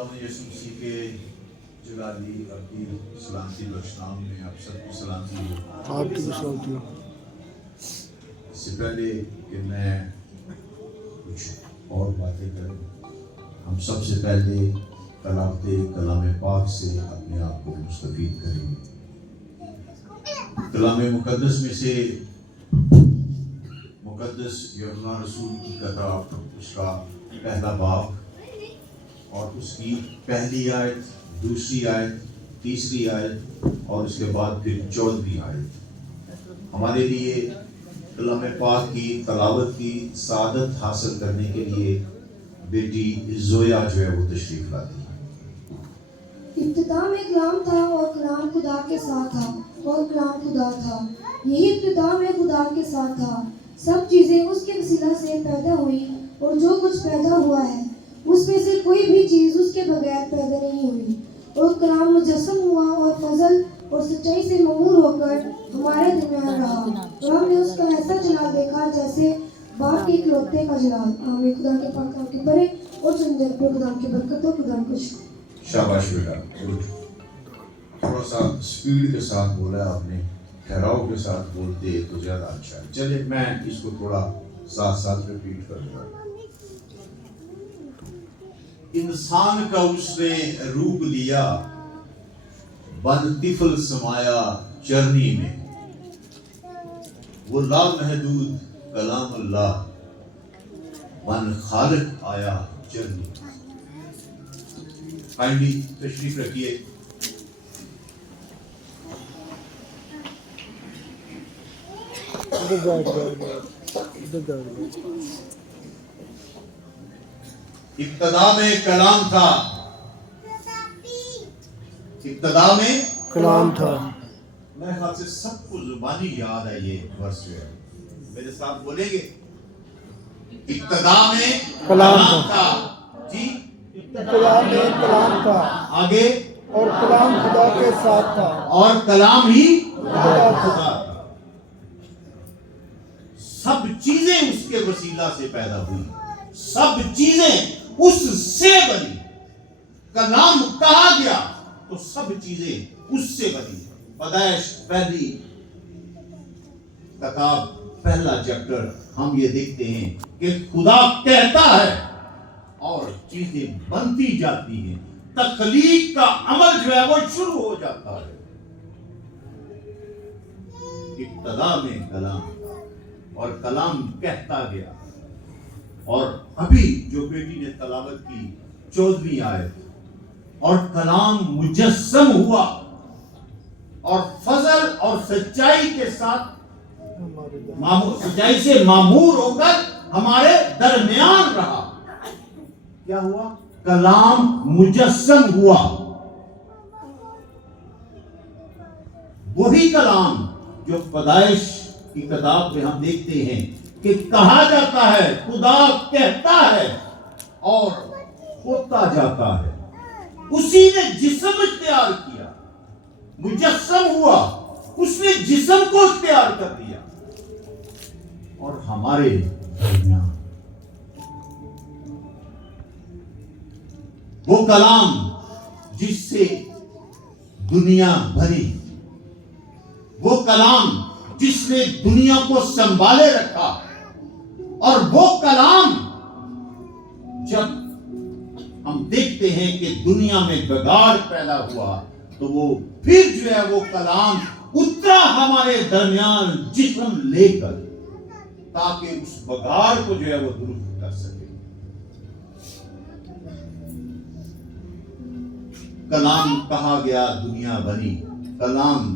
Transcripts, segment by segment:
یسوع مسیح کے جلالی ابدی سلامتی بخشنام میں آپ سب کی سلامتی ہو. آپ کی بھی سلامتی ہو. اس سے پہلے کہ میں کچھ اور باتیں کروں، ہم سب سے پہلے تلاوت کلام پاک سے اپنے آپ کو مستفید کریں گے. کلام مقدس میں سے مقدس یوحنا رسول کی کتاب اس کا پہلا باب اور اس کی پہلی آیت، دوسری آیت، تیسری آیت اور اس کے بعد پھر 14ویں آیت ہمارے لیے کلام پاک کی تلاوت کی سعادت حاصل کرنے کے لیے بیٹی زویا جو ہے وہ تشریف لاتی ہے. ابتدا میں کلام تھا اور کلام خدا کے ساتھ تھا اور کلام خدا تھا. یہی ابتدا میں خدا کے ساتھ تھا. سب چیزیں اس کے وسیلہ سے پیدا ہوئی اور جو کچھ پیدا ہوا ہے اس میں سے کوئی بھی چیز اس کے بغیر پیدا نہیں ہوئی. اور کلام مجسم ہوا اور فضل اور سچائی سے مغمور ہو کر ہمارے درمیان رہا اور ہم نے اس کا ایسا جلال دیکھا جیسے باپ کے اکلوتے کا جلال. آمین. خدا کے پاک نام کے بڑے اور سندر پر خدا کی برکت اور خدا کو شکر. شاباش بیٹا، تھوڑا سا سپیڈ کے ساتھ بولا آپ نے، ٹھہراؤ کے ساتھ بولتے تو زیادہ اچھا ہے. چلے میں اس کو تھوڑا ساتھ ساتھ ریپیٹ کروں گا. انسان کا اس نے روپ لیا، بن طفل سمایا چرنی میں، وہ لامحدود کلام اللہ بن خالق آیا چرنی. کائنڈلی تشریف رکھیے. ابتدا میں کلام تھا، ابتدا میں کلام تھا. میرے خیال سے سب کو زبانی یاد ہے یہ ورس جو ہے. میرے ساتھ بولیں گے، ابتدا میں کلام تھا. جی ابتدا میں کلام تھا، آگے اور کلام خدا کے ساتھ تھا، اور کلام ہی خدا خدا تھا. سب چیزیں اس کے وسیلہ سے پیدا ہوئی، سب چیزیں اس سے بنی. کلام کہا گیا تو سب چیزیں اس سے بنی. پیدائش پہلی کتاب پہلا چیپٹر ہم یہ دیکھتے ہیں کہ خدا کہتا ہے اور چیزیں بنتی جاتی ہیں. تخلیق کا عمل جو ہے وہ شروع ہو جاتا ہے. ابتدا میں کلام تھا اور کلام کہتا گیا. اور ابھی جو بیٹی نے تلاوت کی 14ویں آیت، اور کلام مجسم ہوا اور فضل اور سچائی کے ساتھ سچائی سے معمور ہو کر ہمارے درمیان رہا. کیا ہوا؟ کلام مجسم ہوا. وہی کلام جو پیدائش کی کتاب میں ہم دیکھتے ہیں کہ کہا جاتا ہے، خدا کہتا ہے اور ہوتا جاتا ہے. اسی نے جسم اختیار کیا، مجسم ہوا، اس نے جسم کو اختیار کر دیا اور ہمارے درمیان. وہ کلام جس سے دنیا بھری، وہ کلام جس نے دنیا کو سنبھالے رکھا، اور وہ کلام جب ہم دیکھتے ہیں کہ دنیا میں بگاڑ پیدا ہوا تو وہ پھر جو ہے وہ کلام اترا ہمارے درمیان جسم لے کر، تاکہ اس بگاڑ کو جو ہے وہ درست کر سکے. کلام کہا گیا، دنیا بنی. کلام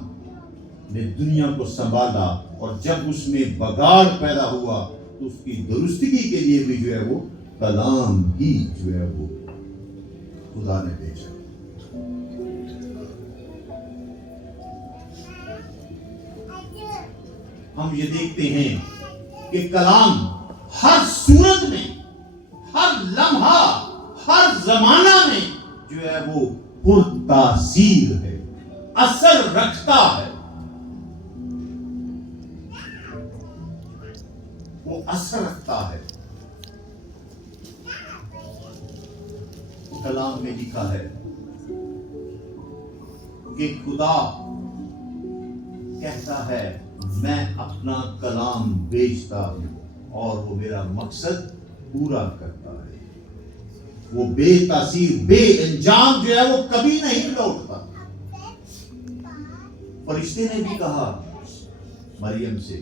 نے دنیا کو سنبھالا اور جب اس میں بگاڑ پیدا ہوا تو اس کی درستگی کے لیے بھی جو ہے وہ کلام ہی جو ہے وہ خدا نے بھیجا. ہم یہ دیکھتے ہیں کہ کلام ہر صورت میں، ہر لمحہ، ہر زمانہ میں جو ہے وہ پرتاثیر ہے، اثر رکھتا ہے. وہ اثر رکھتا ہے. کلام میں لکھا ہے کہ خدا کہتا ہے میں اپنا کلام بیچتا ہوں اور وہ میرا مقصد پورا کرتا ہے. وہ بے تاثیر بے انجام جو ہے وہ کبھی نہیں لوٹتا. فرشتے نے بھی کہا مریم سے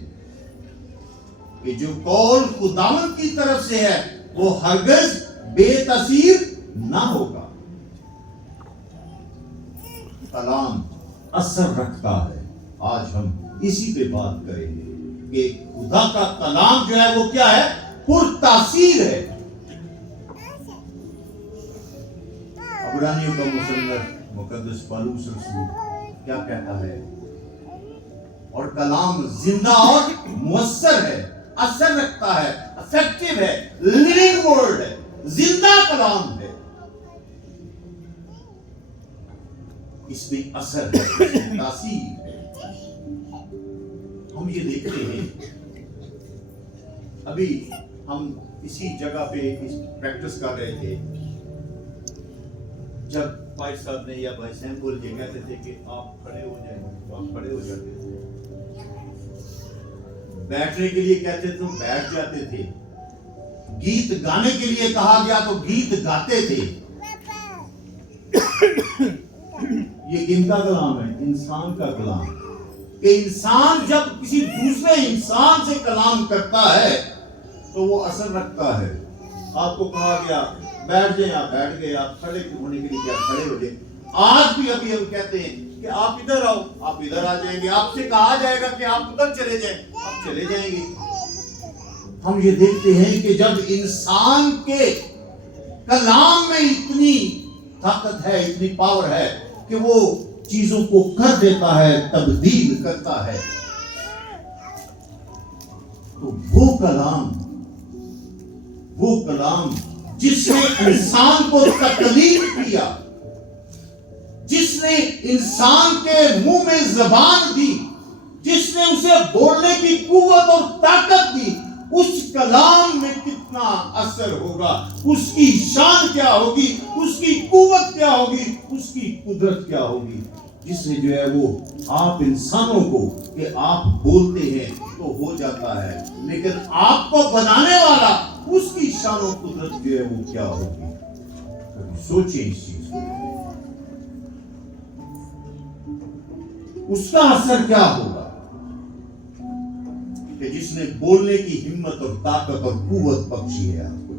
کہ جو قول خداوند کی طرف سے ہے وہ ہرگز بے تاثیر نہ ہوگا. کلام اثر رکھتا ہے. آج ہم اسی پہ بات کریں گے کہ خدا کا کلام جو ہے وہ کیا ہے؟ پر تاثیر ہے. عبرانیوں کا مصنف مقدس پالوس رسول کیا کہتا ہے؟ اور کلام زندہ اور مؤثر ہے، اثر رکھتا ہے، افیکٹو ہے، لیونگ ورڈ ہے، زندہ کلام ہے. اس میں اثر ہے، اس میں تاثیر ہے. ہم یہ دیکھتے ہیں ابھی ہم اسی جگہ پہ پریکٹس کر رہے تھے جب بھائی صاحب نے یا بھائی سیمپل یہ کہتے تھے کہ آپ کھڑے ہو جائیں تو آپ کھڑے ہو جاتے تھے، بیٹھنے کے لیے کہتے تھے تو بیٹھ جاتے تھے، گیت گانے کے لیے کہا گیا تو گیت گاتے تھے. یہ کن کا کلام ہے؟ انسان کا کلام. کہ انسان جب کسی دوسرے انسان سے کلام کرتا ہے تو وہ اثر رکھتا ہے. آپ کو کہا گیا بیٹھ جائیں، آپ بیٹھ گئے. آپ کھڑے ہونے کے لیے کیا کھڑے ہو جائیں. آج بھی ابھی ہم کہتے ہیں کہ آپ ادھر آؤ، آپ ادھر آ جائیں گے. آپ سے کہا جائے گا کہ آپ ادھر چلے جائیں، آپ چلے جائیں گے. ہم یہ دیکھتے ہیں کہ جب انسان کے کلام میں اتنی طاقت ہے، اتنی پاور ہے کہ وہ چیزوں کو کر دیتا ہے، تبدیل کرتا ہے. تو وہ کلام جس نے انسان کو تکلیف کیا، جس نے انسان کے منہ میں زبان دی، جس نے اسے بولنے کی قوت اور طاقت دی، اس کلام میں کتنا اثر ہوگا، اس کی شان کیا ہوگی، اس کی قوت کیا ہوگی، اس کی قدرت کیا ہوگی. جس سے جو ہے وہ آپ انسانوں کو کہ آپ بولتے ہیں تو ہو جاتا ہے، لیکن آپ کو بنانے والا اس کی شان و قدرت جو ہے وہ کیا ہوگی. سوچیں اس چیز کو، اس کا اثر کیا ہوگا کہ جس نے بولنے کی ہمت اور طاقت اور قوت بخشی ہے آپ کو.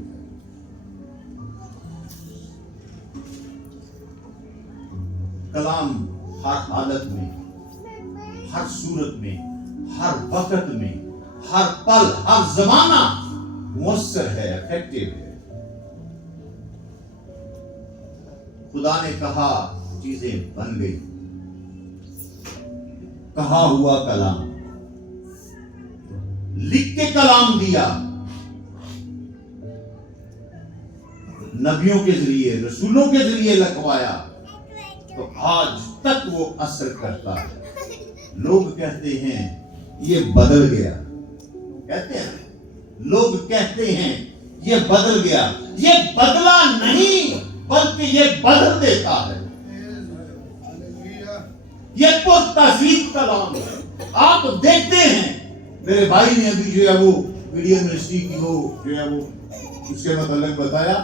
کلام ہر حالت میں، ہر صورت میں، ہر وقت میں، ہر پل، ہر زمانہ مؤثر ہے، افیکٹو ہے. خدا نے کہا چیزیں بن گئی. کہا ہوا کلام، لکھ کے کلام دیا، نبیوں کے ذریعے، رسولوں کے ذریعے لکھوایا، تو آج تک وہ اثر کرتا ہے. لوگ کہتے ہیں یہ بدل گیا، کہتے ہیں لوگ کہتے ہیں یہ بدل گیا. یہ بدلا نہیں بلکہ یہ بدل دیتا ہے. یہ پر تاثیر کلام ہے. آپ دیکھتے ہیں میرے بھائی نے ابھی جو ہے وہ ویڈیو یونیورسٹی کی وہ جو ہے وہ اس کے متعلق بتایا.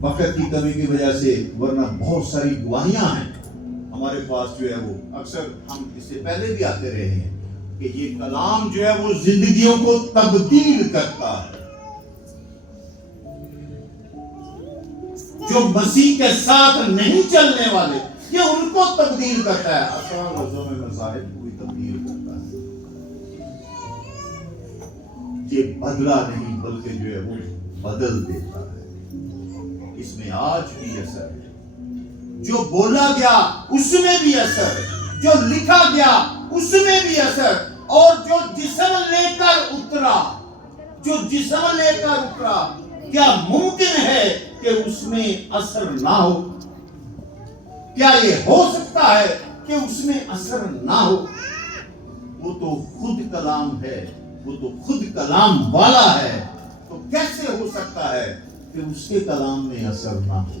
وقت کی کمی کی وجہ سے، ورنہ بہت ساری گواہیاں ہیں ہمارے پاس جو ہے وہ. اکثر ہم اس سے پہلے بھی آتے رہے ہیں کہ یہ کلام جو ہے وہ زندگیوں کو تبدیل کرتا ہے. جو مسیح کے ساتھ نہیں چلنے والے، یہ ان کو تبدیل کرتا ہے. آسان لفظوں میں مذاہب کو بھی تبدیل کرتا ہے. یہ بدلا نہیں بلکہ جو ہے وہ بدل دیتا ہے. اس میں آج بھی اثر ہے. جو بولا گیا اس میں بھی اثر ہے، جو لکھا گیا اس میں بھی اثر، اور جو جسم لے کر اترا، کیا ممکن ہے کہ اس میں اثر نہ ہو؟ کیا یہ ہو سکتا ہے کہ اس میں اثر نہ ہو؟ وہ تو خود کلام ہے، وہ تو خود کلام والا ہے. تو کیسے ہو سکتا ہے کہ اس کے کلام میں اثر نہ ہو؟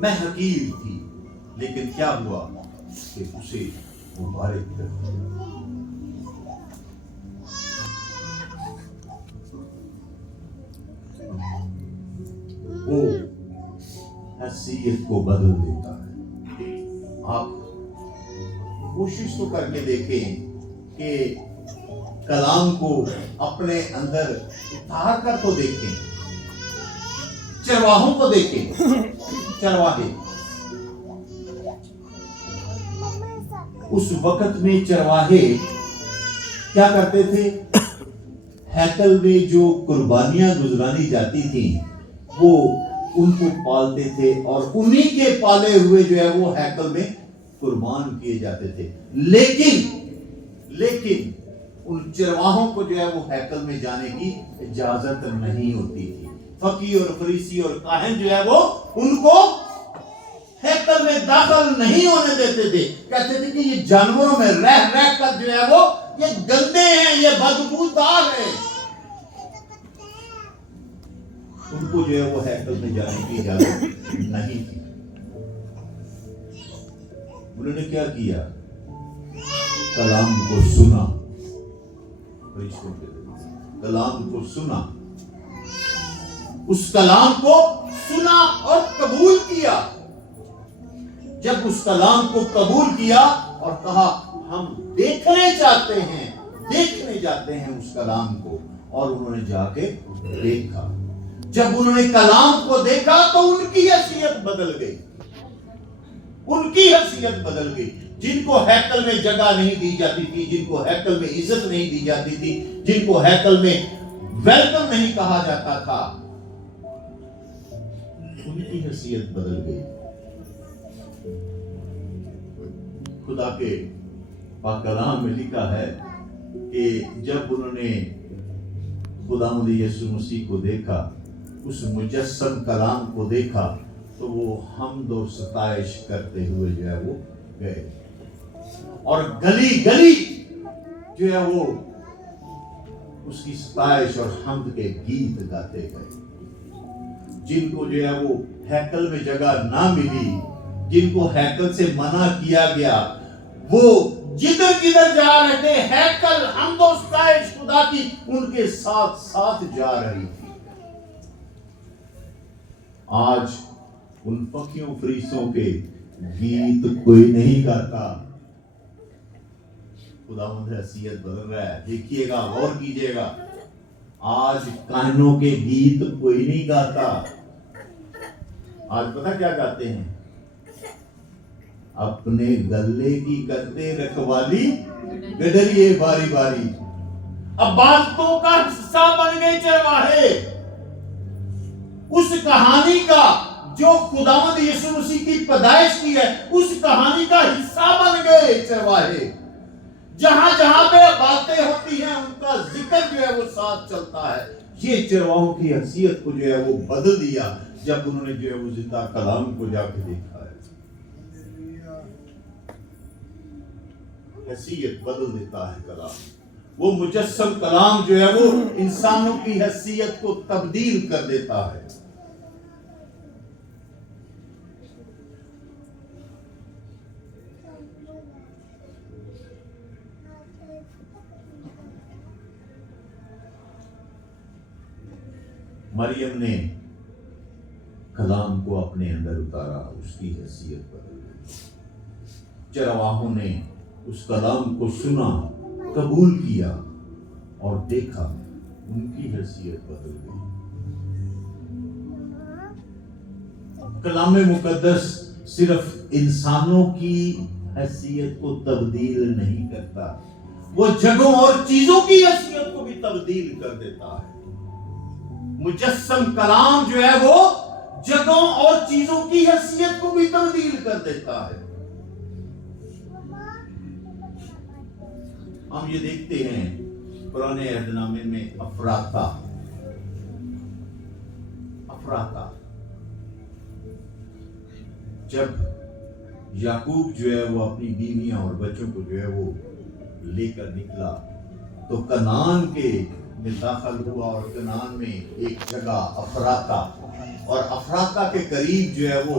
میں حقیر تھی، لیکن کیا ہوا کہ اسے مبارک کر دیا۔ وہ حیثیت کو بدل دیتا ہے۔ آپ کوشش تو کر کے دیکھیں کہ کلام کو اپنے اندر اتار کر تو دیکھیں، چرواہوں کو دیکھیں، چرواہے اس وقت میں چرواہے کیا کرتے تھے؟ ہیکل میں جو قربانیاں گزرانی جاتی تھیں وہ ان کو پالتے تھے، اور انہی کے پالے ہوئے جو ہے وہ ہیکل میں قربان کیے جاتے تھے۔ لیکن ان چرواہوں کو جو ہے وہ ہیکل میں جانے کی اجازت نہیں ہوتی تھی۔ فقی اور فریسی اور کاہن جو ہے وہ ان کو ہیکل میں داخل نہیں ہونے دیتے تھے، کہتے تھے کہ یہ جانوروں میں رہ کر جو ہے وہ یہ گندے ہیں، یہ بدبودار ہیں، ان کو جو ہے وہ ہیکل میں جانے کی اجازت نہیں تھی۔ انہوں نے کیا کیا؟ کلام کو سنا، کلام کو سنا، اس کلام کو سنا اور قبول کیا۔ جب اس کلام کو قبول کیا اور کہا ہم دیکھنے چاہتے ہیں، دیکھنے جاتے ہیں اس کلام کو، اور انہوں نے جا کے دیکھا۔ جب انہوں نے کلام کو دیکھا تو ان کی حیثیت بدل گئی، ان کی حیثیت بدل گئی۔ جن کو ہیکل میں جگہ نہیں دی جاتی تھی، جن کو ہیکل میں عزت نہیں دی جاتی تھی، جن کو ہیکل میں ویلکم نہیں کہا جاتا تھا، ان کی حیثیت بدل گئی۔ خدا کے پاک کلام میں لکھا ہے کہ جب انہوں نے خداوند یسوع مسیح کو دیکھا، اس مجسم کلام کو دیکھا، تو وہ حمد و ستائش کرتے ہوئے جو ہے وہ گئے، اور گلی گلی جو ہے وہ اس کی ستائش اور حمد کے گیت گاتے گئے۔ جن کو جو ہے وہ ہیکل میں جگہ نہ ملی، جن کو ہیکل سے منع کیا گیا، وہ جدھر جدھر جا رہے تھے ہیکل حمد و ستائش خدا کی ان کے ساتھ ساتھ جا رہی تھی۔ آج ان فقیوں فریسوں کے گیت کوئی نہیں گاتا۔ خداوند حیثیت بدل رہا ہے، دیکھیے گا، غور کیجئے گا۔ آج کہانوں کے گیت کوئی نہیں گاتا۔ آج پتہ کیا گاتے ہیں؟ اپنے گلے کی کرتے رکھوالی، گڈریے باری باری۔ عبادتوں کا حصہ بن گئے چرواہے، اس کہانی کا جو خداوند یسوع مسیح کی پیدائش کی ہے، اس کہانی کا حصہ بن گئے چرواہے۔ جہاں جہاں پہ باتیں ہوتی ہیں ان کا ذکر جو ہے وہ ساتھ چلتا ہے۔ یہ چرواہوں کی حیثیت کو جو ہے وہ بدل دیا جب انہوں نے جو ہے وہ زندہ کلام کو جا کے دیکھا ہے۔ حیثیت بدل دیتا ہے کلام۔ وہ مجسم کلام جو ہے وہ انسانوں کی حیثیت کو تبدیل کر دیتا ہے۔ مریم نے کلام کو اپنے اندر اتارا، اس کی حیثیت بدل گئی۔ چرواہوں نے اس کلام کو سنا، قبول کیا اور دیکھا، ان کی حیثیت بدل گئی۔ کلام مقدس صرف انسانوں کی حیثیت کو تبدیل نہیں کرتا، وہ جگہوں اور چیزوں کی حیثیت کو بھی تبدیل کر دیتا ہے۔ مجسم کلام جو ہے وہ جگہوں اور چیزوں کی حیثیت کو بھی تبدیل کر دیتا ہے۔ ہم یہ دیکھتے ہیں پرانے عہد نامے میں افراطہ جب یعقوب جو ہے وہ اپنی بیویاں اور بچوں کو جو ہے وہ لے کر نکلا تو کنعان کے میں داخل ہوا، اور کنعان میں ایک جگہ افراطہ، اور افراطہ کے قریب جو ہے وہ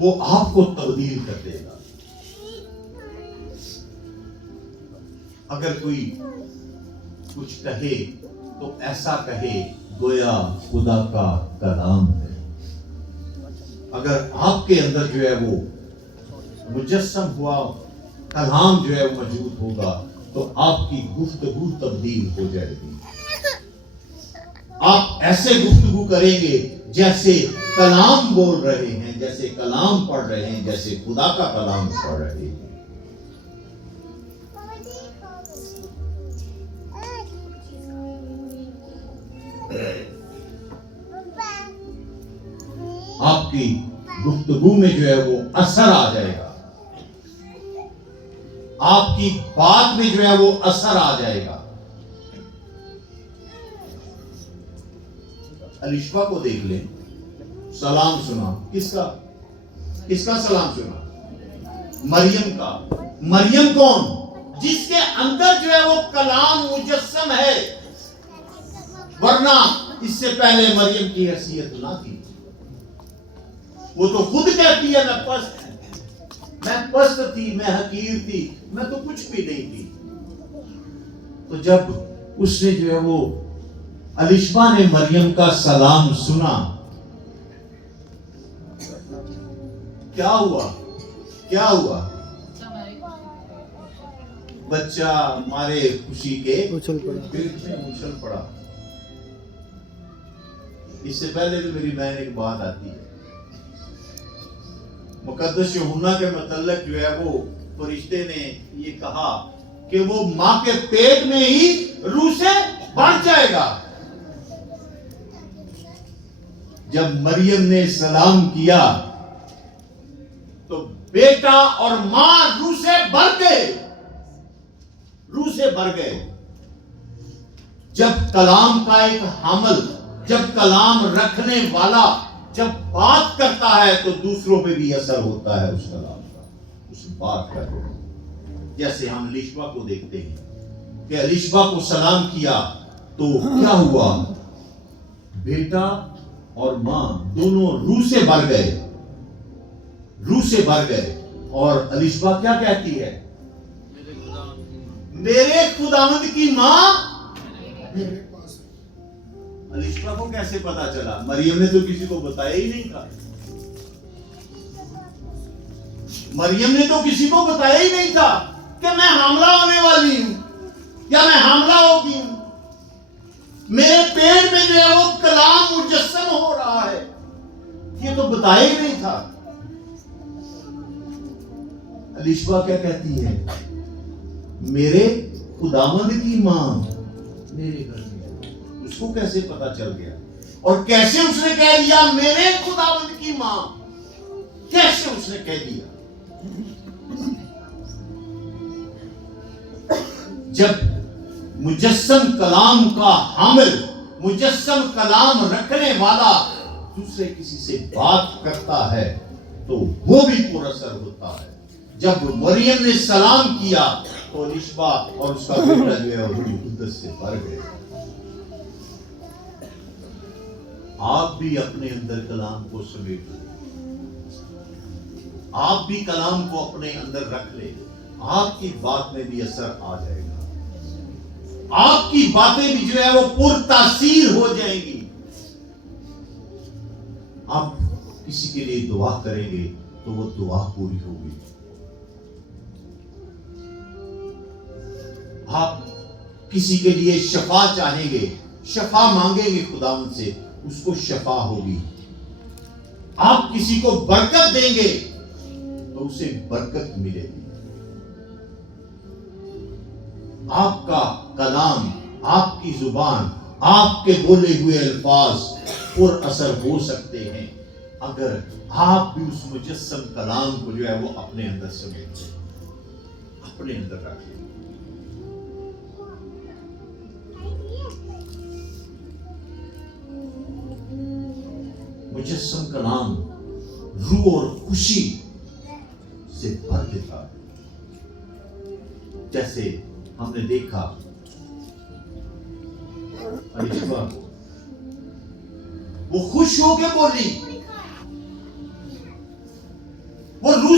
وہ آپ کو تبدیل کر دے گا. اگر کوئی کچھ کہے تو ایسا کہے گویا خدا کا کلام ہے. اگر آپ کے اندر جو ہے وہ مجسم ہوا کلام جو ہے وہ موجود ہوگا تو آپ کی گفتگو تبدیل ہو جائے گی. آپ ایسے گفتگو کریں گے جیسے کلام بول رہے ہیں, جیسے کلام پڑھ رہے ہیں, جیسے خدا کا کلام پڑھ رہے ہیں. آپ کی گفتگو میں جو ہے وہ اثر آ جائے گا, آپ کی بات میں جو ہے وہ اثر آ جائے گا. الشبا کو دیکھ لیں, سلام سنا, کس کا سلام سنا؟ مریم کا. مریم کون؟ جس کے اندر جو ہے وہ کلام مجسم ہے, ورنہ اس سے پہلے مریم کی حیثیت نہ تھی. وہ تو خود کہتی ہے میں پست تھی, میں حقیر تھی, میں تو کچھ بھی نہیں تھی. تو جب اس نے جو ہے وہ الشبا نے مریم کا سلام سنا, کیا ہوا؟ بچہ مارے خوشی کے پیٹ میں اچھل پڑا. اس سے پہلے بھی میری بہن ایک بات آتی ہے, مقدس یوحنا کے متعلق جو ہے وہ فرشتے نے یہ کہا کہ وہ ماں کے پیٹ میں ہی روح سے بڑھ جائے گا. جب مریم نے سلام کیا تو بیٹا اور ماں روح سے بھر گئے. جب کلام کا ایک حامل, جب کلام رکھنے والا جب بات کرتا ہے تو دوسروں پہ بھی اثر ہوتا ہے اس کلام کا, اس بات کا. جیسے ہم الشبا کو دیکھتے ہیں کہ الشبا کو سلام کیا تو کیا ہوا؟ بیٹا اور ماں دونوں روح سے بھر گئے. اور الشبا کیا کہتی ہے؟ میرے خداوند کی ماں. الشبا کو کیسے پتا چلا؟ مریم نے تو کسی کو بتایا ہی نہیں تھا. مریم نے تو کسی کو بتایا ہی نہیں تھا کہ میں حاملہ ہونے والی ہوں یا میں حاملہ ہوگی ہوں. میرے پیٹ میں جو ہے وہ کلام مجسم ہو رہا ہے, یہ تو بتایا ہی نہیں تھا. الشبا کیا کہتی ہے؟ میرے خداوند کی ماں میرے گھر میں. اس کو کیسے پتا چل گیا؟ اور کیسے اس نے کہہ دیا میرے خداوند کی ماں؟ کیسے اس نے کہہ دیا؟ جب مجسم کلام کا حامل, مجسم کلام رکھنے والا دوسرے کسی سے بات کرتا ہے تو وہ بھی پر اثر ہوتا ہے. جب مریم نے سلام کیا تو الشبا اور اس کا بیٹا جو ہے روح القدس سے بھر گئے. آپ بھی اپنے اندر کلام کو سمیٹ لیں, آپ بھی کلام کو اپنے اندر رکھ لیں, آپ کی بات میں بھی اثر آ جائے گا. آپ کی باتیں بھی جو ہے وہ پر تاثیر ہو جائیں گی. آپ کسی کے لیے دعا کریں گے تو وہ دعا پوری ہوگی. آپ کسی کے لیے شفا چاہیں گے, شفا مانگیں گے خداوند سے, اس کو شفا ہوگی. آپ کسی کو برکت دیں گے تو اسے برکت ملے گی. آپ کا کلام, آپ کی زبان, آپ کے بولے ہوئے الفاظ پر اثر ہو سکتے ہیں اگر آپ بھی اس مجسم کلام کو جو ہے وہ اپنے اندر سمیٹ لیں, اپنے اندر رکھ لیں. مجسم کلام روح اور خوشی سے بھر دیتا ہے. جیسے ہم نے دیکھا الشبا وہ خوش ہو کے بولی,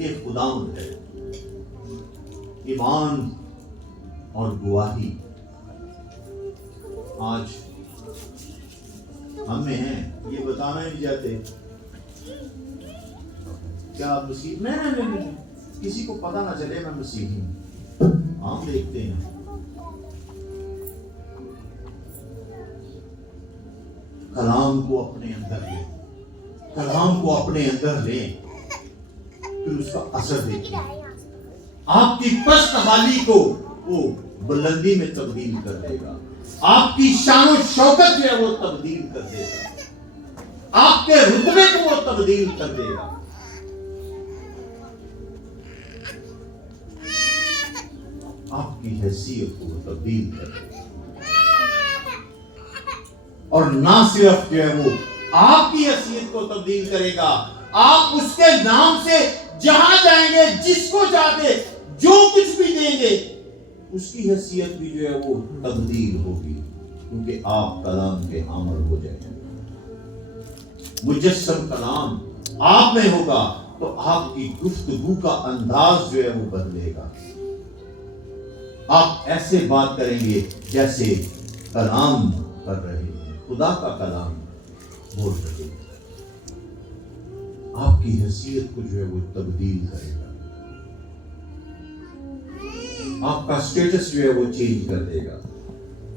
یہ خداوند ہے. ایمان اور گواہی آج ہم میں ہیں. یہ بتانا ہی نہیں چاہتے کیا آپ مسیح نہیں کسی کو پتہ نہ چلے میں مسیحی ہوں. ہم دیکھتے ہیں کلام کو اپنے اندر لیں, کلام کو اپنے اندر لیں, پھر اس کا اثر دیکھیں. آپ کی پست حالی کو وہ بلندی میں تبدیل کر دے گا. آپ کی شان و شوکت جو ہے وہ تبدیل کر دے گا. آپ کے رتبے کو وہ تبدیل کر دے گا. آپ کی حیثیت کو وہ تبدیل کر دے گا. اور نہ صرف جو ہے وہ آپ کی حیثیت کو تبدیل کرے گا, آپ اس کے نام سے جہاں جائیں گے, جس کو چاہتے جو کچھ بھی دیں گے, اس کی حیثیت بھی جو ہے وہ تبدیل ہوگی, کیونکہ آپ کلام کے عامل ہو جائیں گے. مجسم کلام آپ میں ہوگا تو آپ کی گفتگو کا انداز جو ہے وہ بدلے گا. آپ ایسے بات کریں گے جیسے کلام کر رہے ہیں, خدا کا کلام بول رہے ہیں. آپ کی حیثیت کو جو ہے وہ تبدیل کرے گا. آپ کا سٹیٹس جو ہے وہ چینج کر دے گا.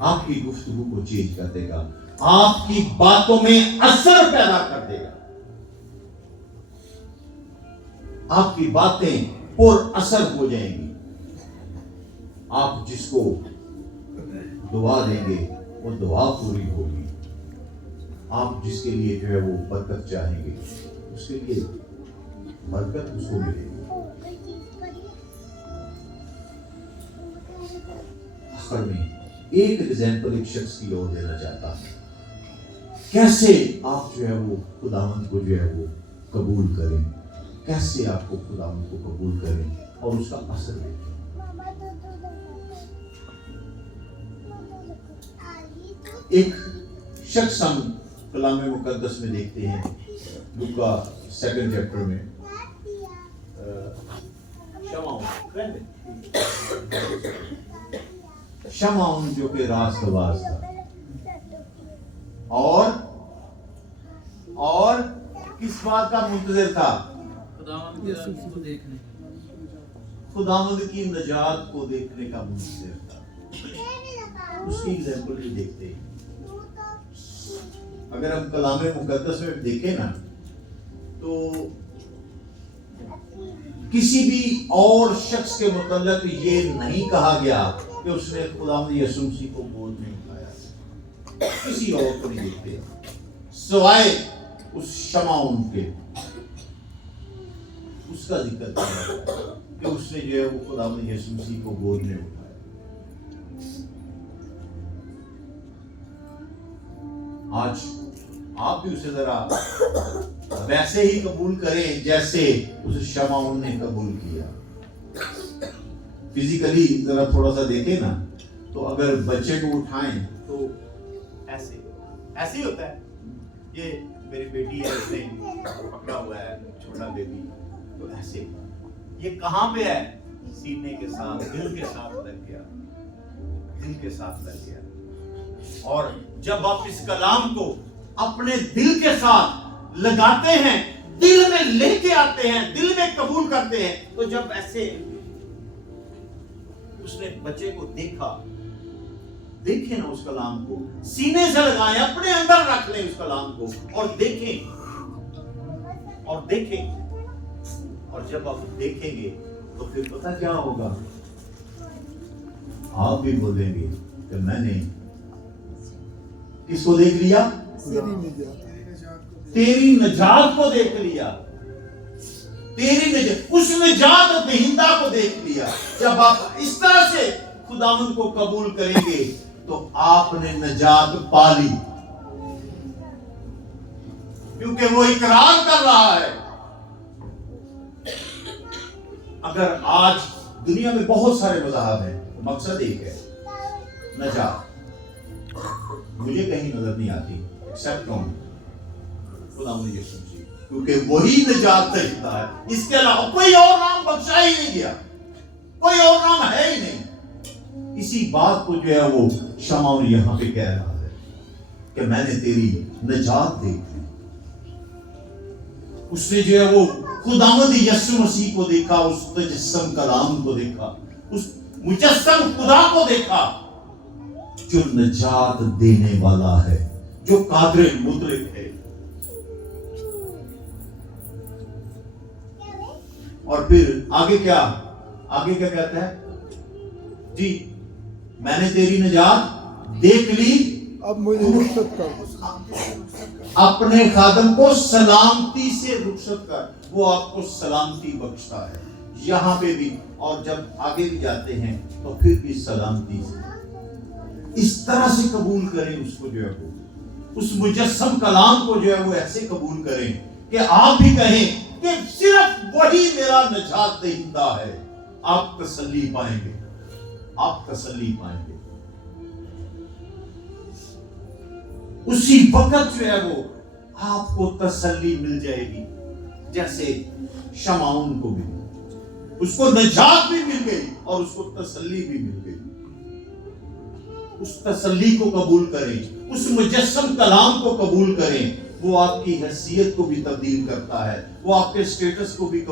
آپ کی گفتگو کو چینج کر دے گا. آپ کی باتوں میں اثر پیدا کر دے گا. آپ کی باتیں پر اثر ہو جائیں گی. آپ جس کو دعا دیں گے وہ دعا پوری ہوگی. آپ جس کے لیے جو ہے وہ برکت چاہیں گے اس کے لیے برکت اس کو ملے گی. آخر میں ایک ایگزامپل ایک شخص کی اور دینا چاہتا ہوں, کیسے آپ جو ہے وہ خداوند کو جو ہے وہ قبول کریں, کیسے آپ کو خداوند کو قبول کریں اور اس کا اثر دیکھیں. ایک شخص ہم کلام مقدس میں دیکھتے ہیں, لوکا 2 چیپٹر میں, شمعون جو کہ راست باز تھا اور کس بات کا منتظر تھا, خداوند کی نجات کو دیکھنے کا منتظر تھا. اس کی ایگزامپل بھی دیکھتے ہیں. اگر ہم کلام مقدس میں دیکھیں نا تو کسی بھی اور شخص کے متعلق یہ نہیں کہا گیا کہ اس نے خداوند یسوع مسیح کو گود میں اٹھایا. کسی اور کو نہیں دیکھتے سوائے اس شمعون کے. اس کا ذکر کیا کہ اس نے جو ہے وہ خداوند یسوع مسیح کو گود میں اٹھایا. آج آپ بھی اسے ذرا ویسے ہی قبول کریں جیسے اسے شمعون نے قبول کیا. فزیکلی ذرا تھوڑا سا دیکھیں نا تو اگر بچے کو اٹھائیں تو ایسے ہی ہوتا ہے. یہ میری بیٹی ہے, اس نے پکڑا ہوا ہے چھوٹا بیبی, تو ایسے یہ کہاں پہ ہے, سینے کے ساتھ, دل کے ساتھ لگ گیا, دل کے ساتھ لگ گیا. اور جب آپ اس کلام کو اپنے دل کے ساتھ لگاتے ہیں, دل میں لے کے آتے ہیں, دل میں قبول کرتے ہیں, تو جب ایسے اس نے بچے کو دیکھا, دیکھیں نا اس کلام کو, سینے سے لگائیں, اپنے اندر رکھ لیں اس کلام کو اور دیکھیں اور جب آپ دیکھیں گے تو پھر پتہ کیا ہوگا, آپ بھی بولیں گے کہ میں نے کس کو دیکھ لیا, تیری نجات کو دیکھ لیا, اس نجات دہندہ کو دیکھ لیا. جب آپ اس طرح سے خداوند کو قبول کریں گے تو آپ نے نجات پا لی, کیونکہ وہ اقرار کر رہا ہے. اگر آج دنیا میں بہت سارے مذاہب ہیں, مقصد ایک ہے, نجات. مجھے کہیں نظر نہیں آتی ایکسپٹ کون, خداوند یسوع مسیح. کیونکہ وہی نجات دہندہ ہے، اس کے علاوہ کوئی اور نام بخشا ہی نہیں گیا، کوئی اور نام ہے ہی نہیں۔ اسی بات کو جو ہے وہ شمعون یہاں پہ کہہ رہا ہے کہ میں نے تیری نجات دیکھی۔ اس نے جو ہے وہ خداوند یسوع مسیح کو دیکھا، اس مجسم کلام کو دیکھا، اس مجسم خدا کو دیکھا جو نجات دینے والا ہے، جو قادر مطلق ہے۔ اور پھر آگے کیا کہتا ہے؟ جی میں نے تیری نجات دیکھ لی، اب مجھے رخصت کر۔ اپنے خادم کو سلامتی سے رخصت کر۔ وہ آپ کو سلامتی بخشتا ہے یہاں پہ بھی، اور جب آگے بھی جاتے ہیں تو پھر بھی سلامتی سے۔ اس طرح سے قبول کریں اس کو، جو ہے وہ اس مجسم کلام کو جو ہے وہ ایسے قبول کریں کہ آپ بھی کہیں کہ صرف وہی میرا نجات دہندہ ہے۔ آپ تسلی پائیں گے، آپ تسلی پائیں گے۔ اسی وقت جو ہے وہ آپ کو تسلی مل جائے گی، جیسے شمعون کو ملی، اس کو نجات بھی مل گئی اور اس کو تسلی بھی مل گئی۔ اس تسلی کو قبول کریں، اس مجسم کلام کو قبول کریں۔ وہ آپ کی حیثیت کو بھی تبدیل کرتا ہے، وہ آپ کے سٹیٹس کو بھی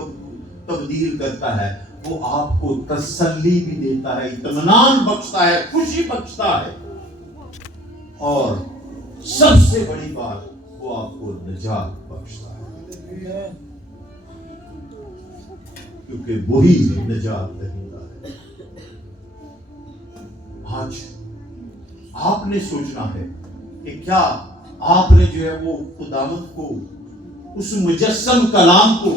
تبدیل کرتا ہے، وہ آپ کو تسلی بھی دیتا ہے، اطمینان بخشتا ہے، خوشی بخشتا ہے، اور سب سے بڑی بات وہ آپ کو نجات بخشتا ہے، کیونکہ وہی نجات دہندہ ہے۔ آج آپ نے سوچنا ہے کہ کیا آپ نے جو ہے وہ خداوند کو، اس مجسم کلام کو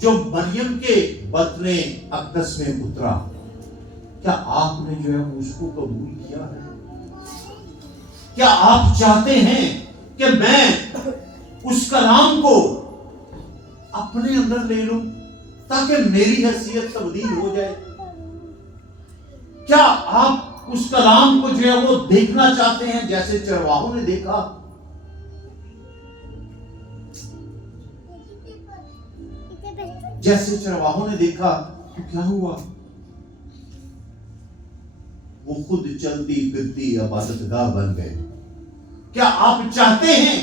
جو مریم کے بطن اقدس میں اترا، کیا آپ نے جو ہے اس کو قبول کیا ہے؟ کیا آپ چاہتے ہیں کہ میں اس کلام کو اپنے اندر لے لوں تاکہ میری حیثیت تبدیل ہو جائے؟ کیا آپ اس کلام کو جو ہے وہ دیکھنا چاہتے ہیں جیسے چرواہوں نے دیکھا؟ جیسے چرواہوں نے دیکھا تو کیا ہوا؟ وہ خود چلتی پھرتی عبادت گاہ بن گئے۔ کیا آپ چاہتے ہیں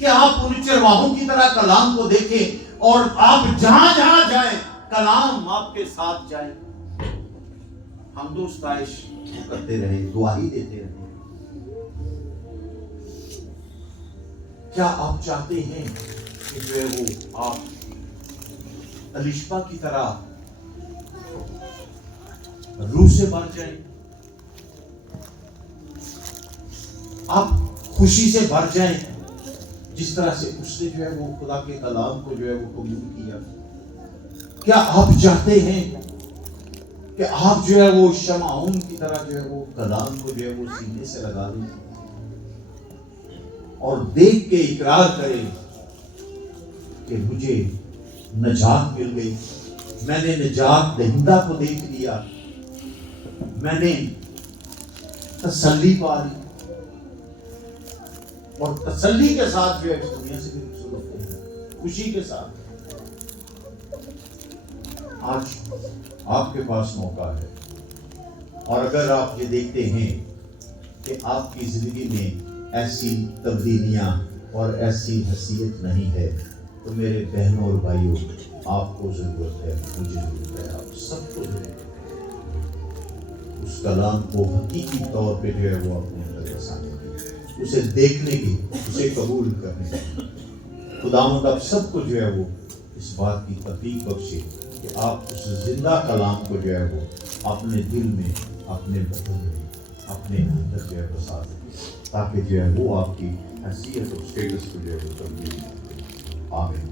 کہ آپ ان چرواہوں کی طرح کلام کو دیکھیں اور آپ جہاں جہاں جائیں کلام آپ کے ساتھ جائے؟ حمد و ستائش کرتے رہے، دعائی دیتے رہے۔ کیا آپ چاہتے ہیں کہ جو ہے وہ آپ الیشبا کی طرح روح سے بھر جائیں، آپ خوشی سے بھر جائیں جس طرح سے اس نے جو ہے وہ خدا کے کلام کو جو ہے وہ قبول کیا؟ کیا آپ چاہتے ہیں کہ آپ جو ہے وہ شمعون کی طرح جو ہے وہ کلام کو جو ہے وہ سینے سے لگا دیں اور دیکھ کے اقرار کریں کہ مجھے نجات مل گئی، میں نے نجات دہندہ کو دیکھ لیا، میں نے تسلی پا لی، اور تسلی کے ساتھ جو ہے اس دنیا سے بھی رخصت ہوتے ہیں، خوشی کے ساتھ۔ آج آپ کے پاس موقع ہے، اور اگر آپ یہ دیکھتے ہیں کہ آپ کی زندگی میں ایسی تبدیلیاں اور ایسی حیثیت نہیں ہے، تو میرے بہنوں اور بھائیوں، آپ کو ضرورت ہے، مجھے ضرورت ہے، آپ سب کو ضرورت ہے اس کلام کو حقیقی طور پہ جو ہے وہ اپنے اندر بسانے کی، اسے دیکھنے کی، اسے قبول کرنے کی۔ خداوند آپ سب کو جو ہے وہ اس بات کی توفیق بخشے کہ آپ اس زندہ کلام کو جو ہے وہ اپنے دل میں، اپنے بدن میں، اپنے اندر جو ہے بسا سکیں، تاکہ جو ہے وہ آپ کی حیثیت اور اسٹیٹس کو جو ہے وہ تبدیل کرے۔ آمین۔